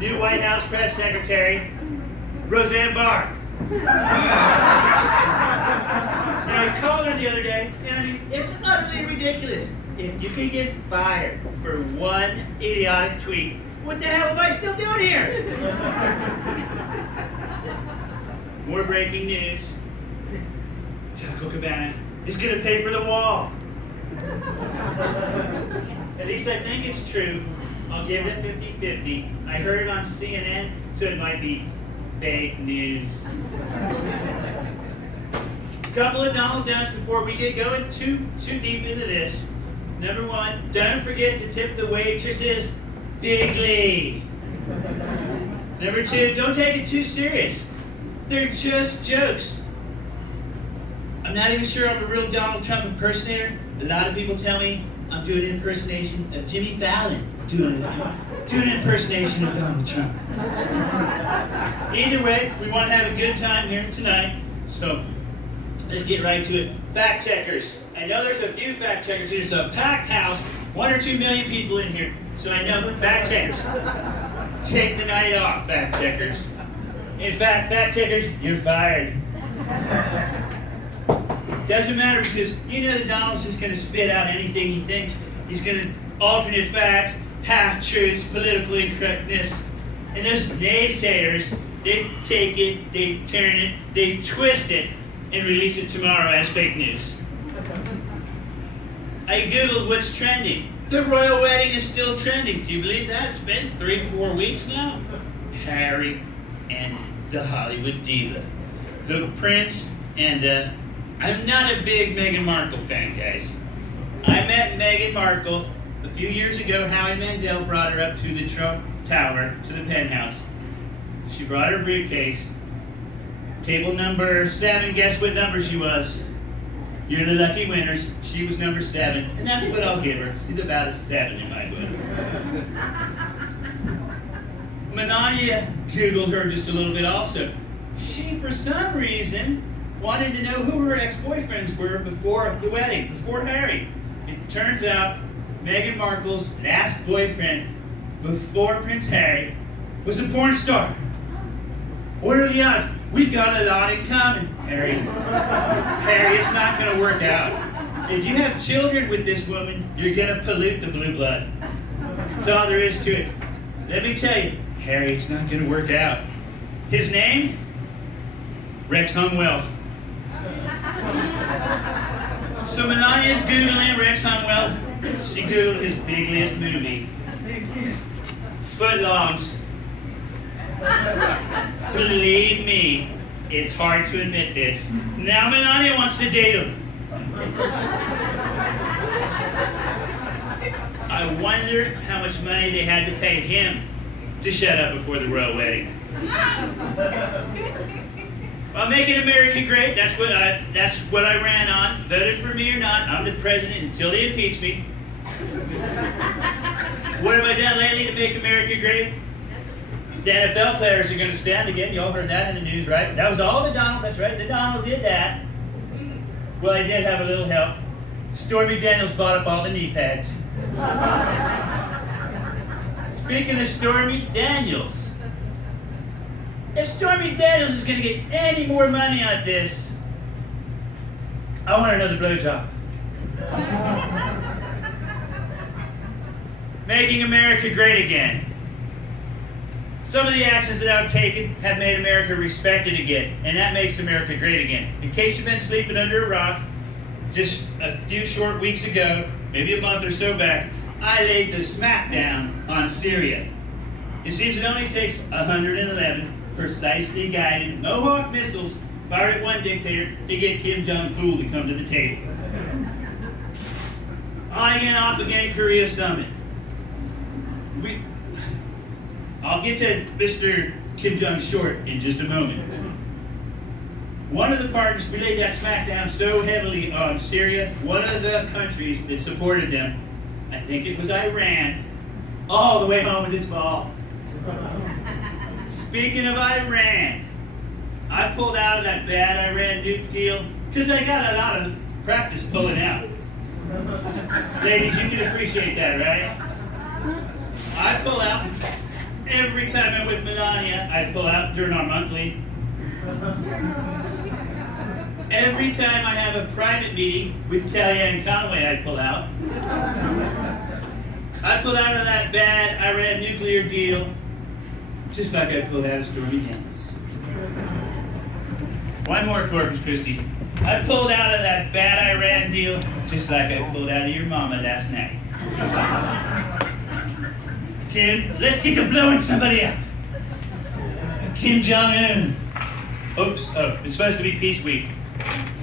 New White House Press Secretary, Roseanne Barr. And I called her the other day, and I mean, it's utterly ridiculous. If you could get fired for one idiotic tweet, what the hell am I still doing here? More breaking news. Taco Cabana is going to pay for the wall. At least I think it's true. I'll give it 50-50. I heard it on CNN, so it might be fake news. A couple of Donald Ducks before we get going too deep into this. Number one, don't forget to tip the waitresses bigly. Number two, don't take it too serious. They're just jokes. I'm not even sure I'm a real Donald Trump impersonator. A lot of people tell me I'm doing an impersonation of Jimmy Fallon. Doing an impersonation of Donald Trump. Either way, we want to have a good time here tonight. So let's get right to it. Fact checkers. I know there's a few fact checkers here. It's a packed house, 1 or 2 million people in here. So I know fact checkers. Take the night off, fact checkers. In fact, fact checkers, you're fired. Doesn't matter because you know that Donald's just going to spit out anything he thinks. He's going to alternate facts, half-truths, political incorrectness. And those naysayers, they take it, they turn it, they twist it, and release it tomorrow as fake news. I googled what's trending. The royal wedding is still trending. Do you believe that? It's been 3-4 weeks now. Harry and the Hollywood diva. The prince and I'm not a big Meghan Markle fan, guys. I met Meghan Markle a few years ago. Howie Mandel brought her up to the Trump Tower, to the penthouse. She brought her briefcase. Table number 7, guess what number she was? You're the lucky winners. She was number 7, and that's what I'll give her. She's about a 7 in my book. Melania Googled her just a little bit also. She, for some reason, wanted to know who her ex-boyfriends were before the wedding, before Harry. It turns out Meghan Markle's last boyfriend before Prince Harry was a porn star. What are the odds? We've got a lot in common, Harry. Harry, it's not going to work out. If you have children with this woman, you're going to pollute the blue blood. That's all there is to it. Let me tell you, Harry, it's not going to work out. His name? Rex Hungwell. So Melania's Googling Rex Hungwell. She Googled his big list movie. Footlongs. Believe me, it's hard to admit this. Now Melania wants to date him. I wonder how much money they had to pay him to shut up before the royal wedding. Well, making America great, that's what I ran on. Voted for me or not, I'm the president until they impeach me. What have I done lately to make America great? The NFL players are going to stand again. You all heard that in the news, right? That was all the Donald. That's right. The Donald did that. Well, I did have a little help. Stormy Daniels bought up all the knee pads. Speaking of Stormy Daniels, if Stormy Daniels is going to get any more money on this, I want another blowjob. Making America great again. Some of the actions that I've taken have made America respected again, and that makes America great again. In case you've been sleeping under a rock, just a few short weeks ago, maybe a month or so back, I laid the smackdown on Syria. It seems it only takes 111 precisely guided Mohawk missiles fired at one dictator to get Kim Jung to come to the table. On again, off again, Korea summit. I'll get to Mr. Kim Jong short in just a moment. One of the partners, we laid that smackdown so heavily on Syria, one of the countries that supported them, I think it was Iran, all the way home with his ball. Speaking of Iran, I pulled out of that bad Iran nuke deal because I got a lot of practice pulling out. Ladies, you can appreciate that, right? I pull out Every time I'm with Melania, I pull out during our monthly. Every time I have a private meeting with Kellyanne Conway, I pull out. I pulled out of that bad Iran nuclear deal, just like I pulled out of Stormy Daniels. One more, Corpus Christi. I pulled out of that bad Iran deal, just like I pulled out of your mama last night. Kim, let's get to blowing somebody up. Kim Jong-un. Oops, it's supposed to be Peace Week.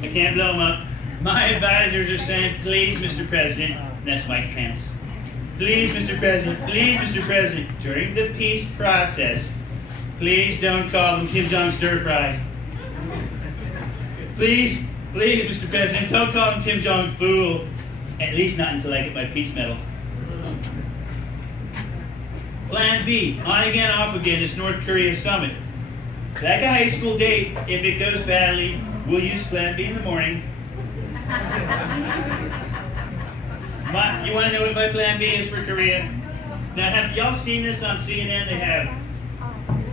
I can't blow him up. My advisors are saying, please, Mr. President, and that's Mike Pence. Please, Mr. President, during the peace process, please don't call him Kim Jong stir-fry. Please, Mr. President, don't call him Kim Jong fool. At least not until I get my peace medal. Plan B, on again, off again, this North Korea summit. Like a high school date, if it goes badly, we'll use Plan B in the morning. You want to know what my Plan B is for Korea? Now, have y'all seen this on CNN?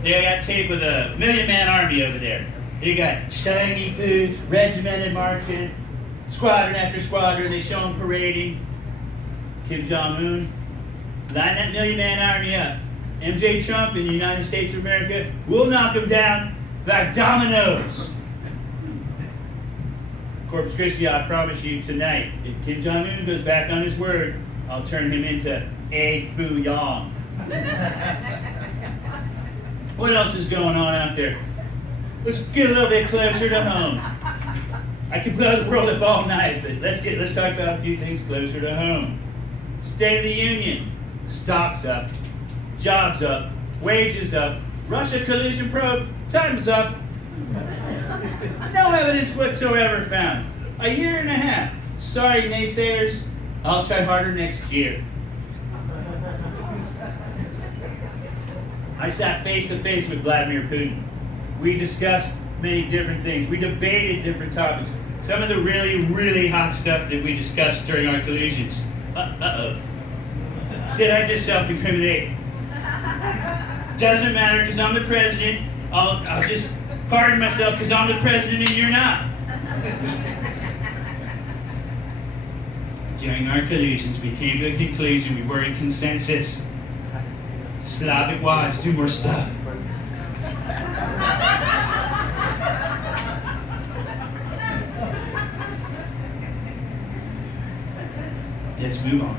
They got tape with a million-man army over there. They got shiny boots, regimented marching, squadron after squadron. They show them parading. Kim Jong-un, line that million-man army up. MJ Trump in the United States of America will knock them down like dominoes. Corpus Christi, I promise you tonight, if Kim Jong-un goes back on his word, I'll turn him into Egg Foo Yang. What else is going on out there? Let's get a little bit closer to home. I could roll it all night, but let's talk about a few things closer to home. State of the Union. Stocks up. Jobs up. Wages up. Russia collision probe. Time's up. No evidence whatsoever found. A year and a half. Sorry, naysayers. I'll try harder next year. I sat face to face with Vladimir Putin. We discussed many different things. We debated different topics. Some of the really, really hot stuff that we discussed during our collisions. Uh-oh. Did I just self-incriminate? Doesn't matter, because I'm the president. I'll just pardon myself because I'm the president and you're not. During our collisions, we came to a conclusion. We were in consensus. Slavic wives do more stuff. Let's move on.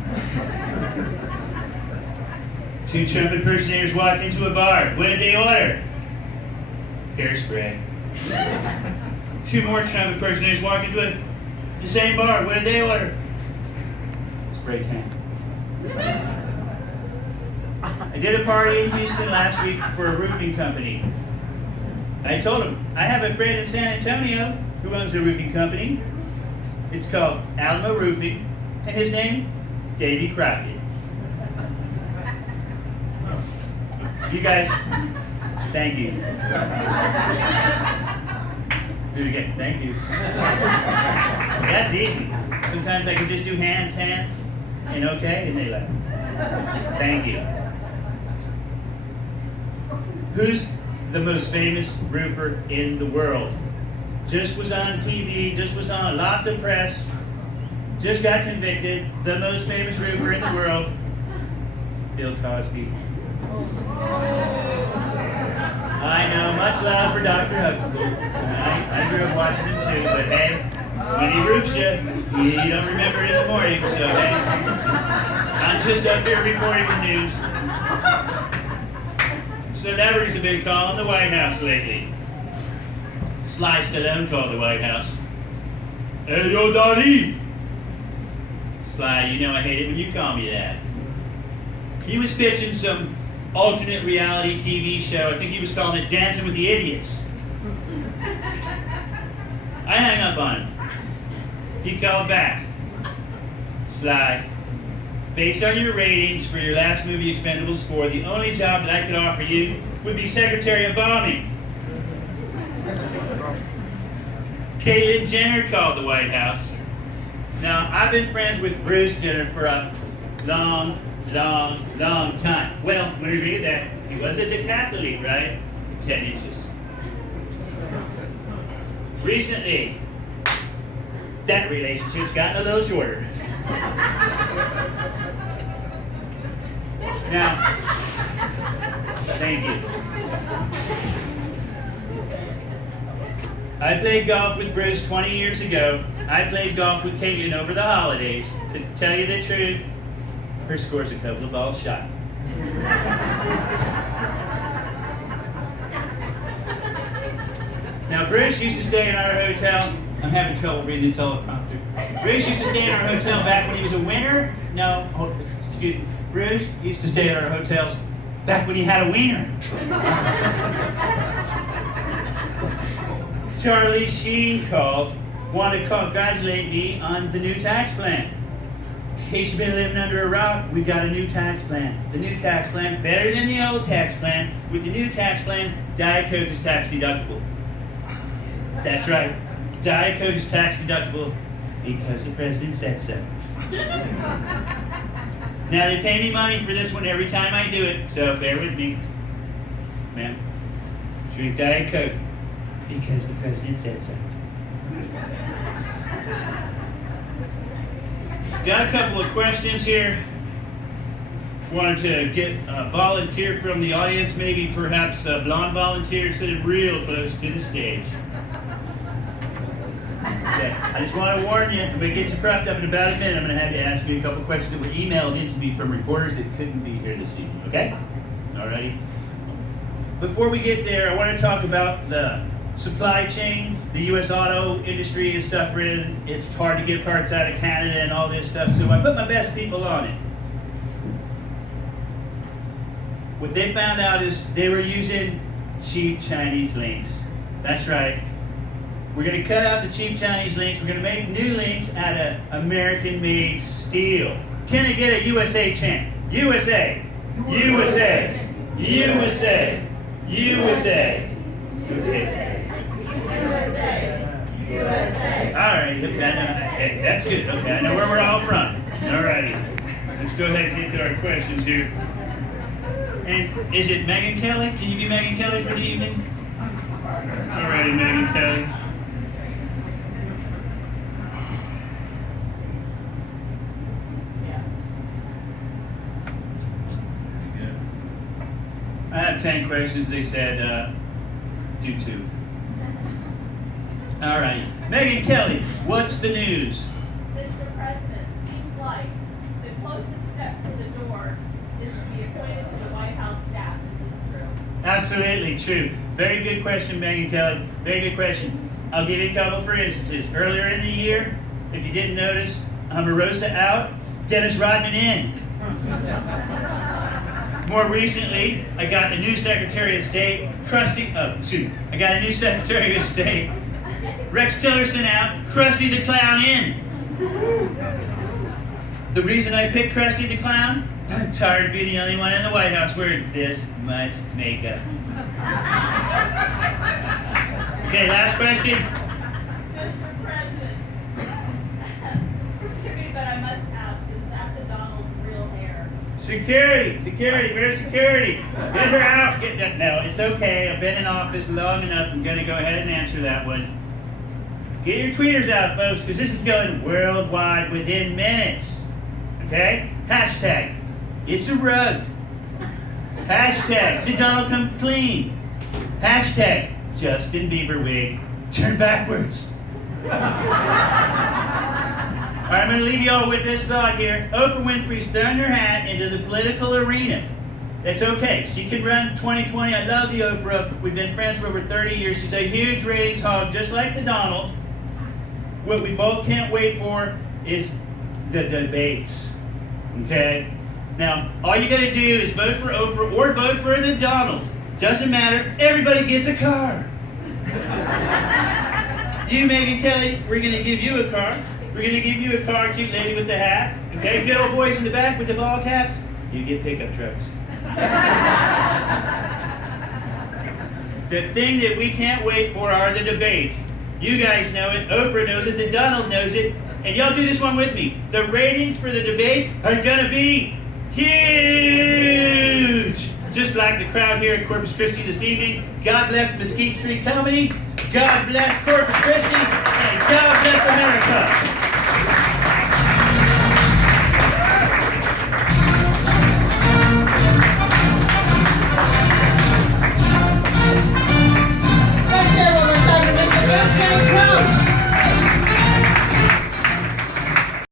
Two Trump impersonators walked into a bar. What did they order? Hairspray. Two more Trump impersonators walked into the same bar. What did they order? Spray tan. I did a party in Houston last week for a roofing company. I told them, I have a friend in San Antonio who owns a roofing company. It's called Alamo Roofing, and his name, Davy Crockett. You guys, thank you. Do it again, thank you. That's easy. Sometimes I can just do hands, and okay, and they laugh. Thank you. Who's the most famous roofer in the world? Just was on TV, just was on lots of press, just got convicted, the most famous roofer in the world, Bill Cosby. I know, much love for Dr. Huxtable. I grew up watching him too, but hey, when he roofs you don't remember it in the morning, so hey, I'm just up here reporting the news. Celebrities have been calling the White House lately. Sly Stallone called the White House. Hey, yo, Donnie! Sly, you know I hate it when you call me that. He was pitching some alternate reality TV show. I think he was calling it Dancing with the Idiots. I hung up on him. He called back. Sly, based on your ratings for your last movie, Expendables 4, the only job that I could offer you would be Secretary of Bombing. Caitlyn Jenner called the White House. Now, I've been friends with Bruce Jenner for a long, long time. Well, when we read that, he was a decathlete, right? 10 inches. Recently, that relationship's gotten a little shorter. Now, thank you. I played golf with Bruce 20 years ago. I played golf with Caitlin over the holidays. To tell you the truth, her score's a couple of balls shot. Now, Bruce used to stay in our hotel. I'm having trouble reading the teleprompter. Bruce used to stay in our hotel back when he was a winner. No, excuse me. Bruce used to stay at our hotels back when he had a wiener. Charlie Sheen wanted to congratulate me on the new tax plan. In case you've been living under a rock, we got a new tax plan. The new tax plan, better than the old tax plan. With the new tax plan, Diet Coke is tax deductible. That's right. Diet Coke is tax deductible because the president said so. Now they pay me money for this one every time I do it, so bear with me. Ma'am, drink Diet Coke because the president said so. Got a couple of questions here. Wanted to get a volunteer from the audience, maybe perhaps a blonde volunteer sitting real close to the stage. Okay. I just want to warn you, I'm going to get you propped up in about a minute. I'm going to have you ask me a couple questions that were emailed in to me from reporters that couldn't be here this evening, okay? Alrighty. Before we get there, I want to talk about the supply chain. The U.S. auto industry is suffering. It's hard to get parts out of Canada and all this stuff, so I put my best people on it. What they found out is they were using cheap Chinese links. That's right. We're going to cut out the cheap Chinese links. We're going to make new links out of American-made steel. Can I get a USA chant? USA! USA! USA! USA! Okay. USA! Alright, okay, that's good. Okay, I know where we're all from. Alrighty. Let's go ahead and get to our questions here. And is it Megan Kelly? Can you be Megan Kelly for the evening? Alrighty, Megan Kelly. I have 10 questions. They said, do 2. All right. Megan Kelly, what's the news? Mr. President, seems like the closest step to the door is to be appointed to the White House staff. Is this true? Absolutely true. Very good question, Megan Kelly. Very good question. I'll give you a couple for instances. Earlier in the year, if you didn't notice, Omarosa out, Dennis Rodman in. More recently, I got a new Secretary of State, I got a new Secretary of State, Rex Tillerson out, Krusty the Clown in. The reason I picked Krusty the Clown? I'm tired of being the only one in the White House wearing this much makeup. Okay, last question. Mr. President, forgive me, but I must ask, is that the Donald's real hair? Security, where's security? Get her out. No, it's okay. I've been in office long enough. I'm going to go ahead and answer that one. Get your tweeters out, folks, because this is going worldwide within minutes. Okay? Hashtag, it's a rug. Hashtag, did Donald come clean? Hashtag, Justin Bieber wig. Turn backwards. All right, I'm going to leave you all with this thought here. Oprah Winfrey's thrown her hat into the political arena. That's okay. She can run 2020. I love the Oprah. We've been friends for over 30 years. She's a huge ratings hog, just like the Donald. What we both can't wait for is the debates. Okay? Now, all you got to do is vote for Oprah or vote for the Donald. Doesn't matter. Everybody gets a car. You, Megan Kelly, we're going to give you a car. We're going to give you a car, cute lady with the hat. Okay, good old boys in the back with the ball caps. You get pickup trucks. The thing that we can't wait for are the debates. You guys know it. Oprah knows it. The Donald knows it. And y'all do this one with me. The ratings for the debates are going to be Huge! Just like the crowd here at Corpus Christi this evening. God bless Mesquite Street Comedy. God bless Corpus Christi. And God bless America.